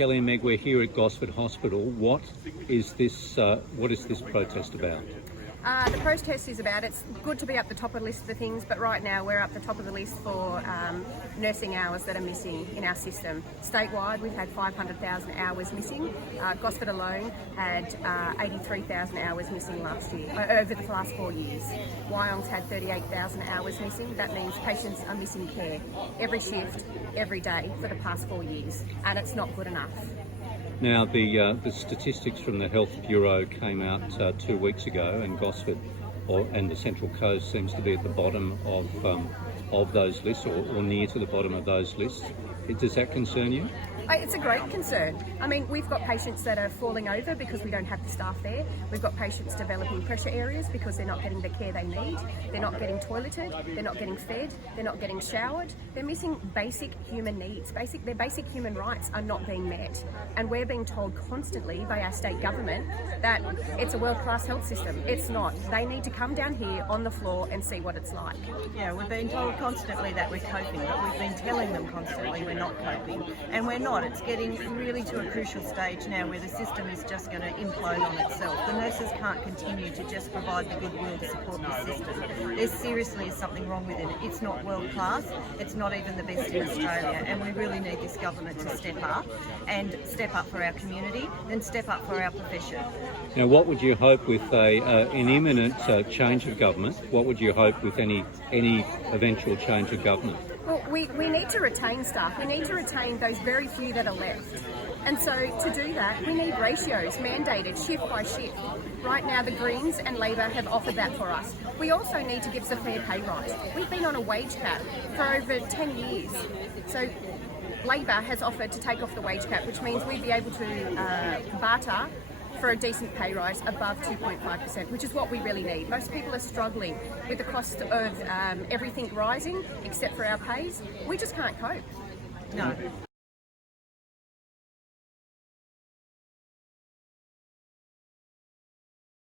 Kelly and Meg, we're here at Gosford Hospital. What is this protest about? The protest is about, it's good to be up the top of the list for things, but right now we're up the top of the list for nursing hours that are missing in our system. Statewide, we've had 500,000 hours missing. Gosford alone had 83,000 hours missing last year, over the last 4 years. Wyong's had 38,000 hours missing. That means patients are missing care every shift, every day for the past 4 years, and it's not good enough. Now, the statistics from the Health Bureau came out 2 weeks ago, and Gosford and the Central Coast seems to be at the bottom of those lists, or near to the bottom of those lists. Does that concern you? It's a great concern. I mean, we've got patients that are falling over because we don't have the staff there. We've got patients developing pressure areas because they're not getting the care they need. They're not getting toileted. They're not getting fed. They're not getting showered. They're missing basic human needs. Their basic human rights are not being met. And we're being told constantly by our state government that it's a world-class health system. It's not. They need to come down here on the floor and see what it's like. Yeah, we've been told constantly that we're coping, but we've been telling them constantly we're not coping. And we're not. It's getting really to a crucial stage now where the system is just going to implode on itself. The nurses can't continue to just provide the goodwill to support this system. There seriously is something wrong with it. It's not world class. It's not even the best in Australia. And we really need this government to step up for our community and step up for our profession. Now, what would you hope with an imminent change of government? What would you hope with any eventual change of government? Well, we need to retain staff. We need to retain those very few that are left. And so to do that, we need ratios mandated shift by shift. Right now, the Greens and Labor have offered that for us. We also need to give us a fair pay rise. We've been on a wage cap for over 10 years. So Labor has offered to take off the wage cap, which means we'd be able to barter for a decent pay rise above 2.5%, which is what we really need. Most people are struggling with the cost of everything rising except for our pays. We just can't cope. No.